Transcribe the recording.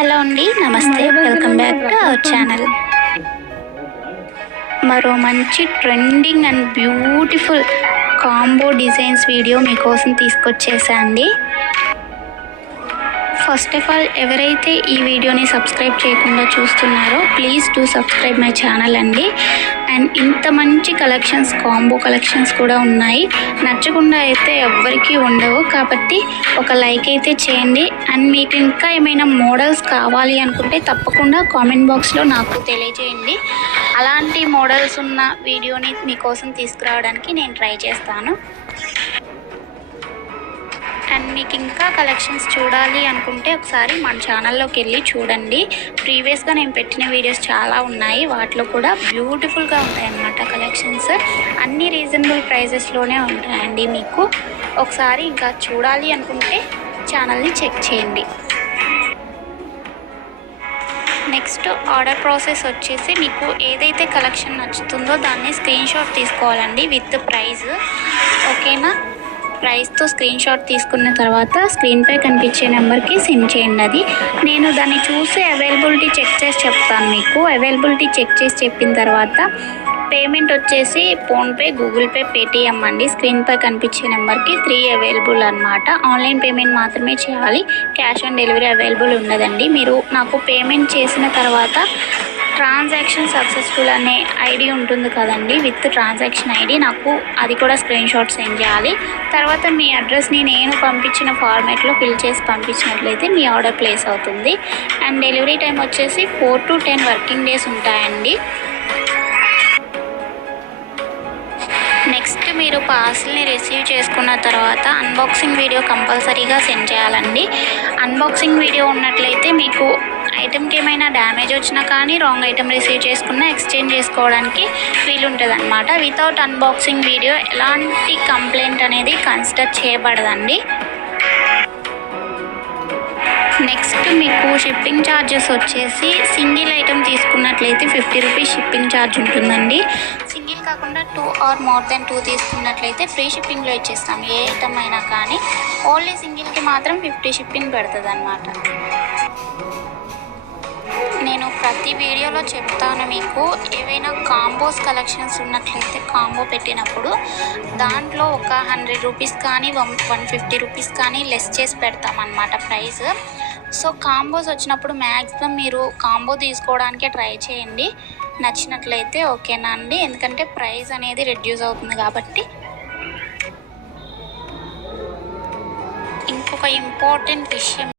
Hello అండి, నమస్తే, welcome back to our channel. మరో మంచి trending and beautiful combo designs video మీకోసం తీసుకొచ్చేసా అండి. ఫస్ట్ ఆఫ్ ఆల్ ఎవరైతే ఈ వీడియోని సబ్స్క్రైబ్ చేయకుండా చూస్తున్నారో please do subscribe my channel అండి. అండ్ ఇంత మంచి కలెక్షన్స్, కాంబో కలెక్షన్స్ కూడా ఉన్నాయి. నచ్చకుండా అయితే ఎవ్వరికీ ఉండవు, కాబట్టి ఒక లైక్ అయితే చేయండి. అండ్ మీకు ఇంకా ఏమైనా మోడల్స్ కావాలి అనుకుంటే తప్పకుండా కామెంట్ బాక్స్లో నాకు తెలియజేయండి. అలాంటి మోడల్స్ ఉన్న వీడియోని మీకోసం తీసుకురావడానికి నేను ట్రై చేస్తాను. అండ్ మీకు ఇంకా కలెక్షన్స్ చూడాలి అనుకుంటే ఒకసారి మన ఛానల్లోకి వెళ్ళి చూడండి. ప్రీవియస్గా నేను పెట్టిన వీడియోస్ చాలా ఉన్నాయి, వాటిలో కూడా బ్యూటిఫుల్గా ఉంటాయన్నమాట కలెక్షన్స్. అన్ని రీజనబుల్ ప్రైజెస్లోనే ఉంటాయండి. మీకు ఒకసారి ఇంకా చూడాలి అనుకుంటే ఛానల్ని చెక్ చేయండి. నెక్స్ట్ ఆర్డర్ ప్రాసెస్ వచ్చేసి మీకు ఏదైతే కలెక్షన్ నచ్చుతుందో దాన్ని స్క్రీన్ షాట్ తీసుకోవాలండి విత్ ప్రైజ్. ఓకేనా? ప్రైస్తో స్క్రీన్ షాట్ తీసుకున్న తర్వాత స్క్రీన్పై కనిపించే నెంబర్కి సెండ్ చేయండి. అది నేను దాన్ని చూసి అవైలబిలిటీ చెక్ చేసి చెప్తాను. మీకు అవైలబిలిటీ చెక్ చేసి చెప్పిన తర్వాత పేమెంట్ వచ్చేసి ఫోన్పే, గూగుల్ పే, పేటిఎం అండి. స్క్రీన్పై కనిపించే నెంబర్కి 3 అవైలబుల్ అనమాట. ఆన్లైన్ పేమెంట్ మాత్రమే చేయాలి, క్యాష్ ఆన్ డెలివరీ అవైలబుల్ ఉండదండి. మీరు నాకు పేమెంట్ చేసిన తర్వాత ట్రాన్సాక్షన్ సక్సెస్ఫుల్ అనే ఐడి ఉంటుంది కదండి, విత్ ట్రాన్సాక్షన్ ఐడి, నాకు అది కూడా స్క్రీన్ షాట్ సెండ్ చేయాలి. తర్వాత మీ అడ్రస్ని నేను పంపించిన ఫార్మాట్లో ఫిల్ చేసి పంపించినట్లయితే మీ ఆర్డర్ ప్లేస్ అవుతుంది. అండ్ డెలివరీ టైం వచ్చేసి 4 to 10 వర్కింగ్ డేస్ ఉంటాయండి. నెక్స్ట్ మీరు పార్సల్ని రిసీవ్ చేసుకున్న తర్వాత అన్బాక్సింగ్ వీడియో కంపల్సరీగా సెండ్ చేయాలండి. అన్బాక్సింగ్ వీడియో ఉన్నట్లయితే మీకు ఐటెంకి ఏమైనా డ్యామేజ్ వచ్చినా కానీ, రాంగ్ ఐటెం రిసీవ్ చేసుకున్నా ఎక్స్చేంజ్ చేసుకోవడానికి వీలుంటుంది అనమాట. వితౌట్ అన్బాక్సింగ్ వీడియో ఎలాంటి కంప్లైంట్ అనేది కన్సిడర్ చేయబడదండి. నెక్స్ట్ మీకు షిప్పింగ్ ఛార్జెస్ వచ్చేసి సింగిల్ ఐటెం తీసుకున్నట్లయితే 50 రూపీస్ షిప్పింగ్ ఛార్జ్ ఉంటుందండి. సింగిల్ కాకుండా 2 or more than 2 తీసుకున్నట్లయితే ఫ్రీ షిప్పింగ్లో ఇచ్చేస్తాం. ఏ ఐటమ్ అయినా కానీ ఓన్లీ సింగిల్కి మాత్రం 50 షిప్పింగ్ పెడుతుంది అన్నమాట. నేను ప్రతి వీడియోలో చెప్తాను, మీకు ఏవైనా కాంబోస్ కలెక్షన్స్ ఉన్నట్లయితే కాంబో పెట్టినప్పుడు దాంట్లో ఒక 100 రూపీస్ కానీ 150 రూపీస్ కానీ లెస్ చేసి పెడతామన్నమాట ప్రైస్. సో కాంబోస్ వచ్చినప్పుడు మ్యాక్సిమం మీరు కాంబో తీసుకోవడానికే ట్రై చేయండి నచ్చినట్లయితే. ఓకేనా అండి? ఎందుకంటే ప్రైస్ అనేది రెడ్యూస్ అవుతుంది కాబట్టి. ఇంకొక ఇంపార్టెంట్ విషయం